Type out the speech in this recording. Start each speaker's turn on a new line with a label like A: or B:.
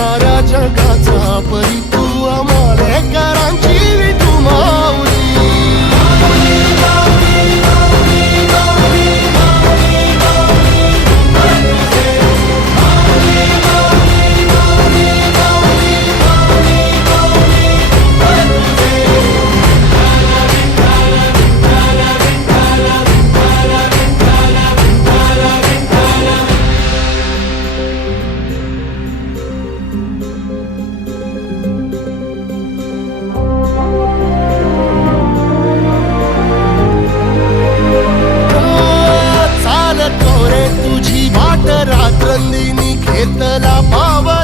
A: सारा जगा तुझी वाट रात्रंदिनी घेतला पावा.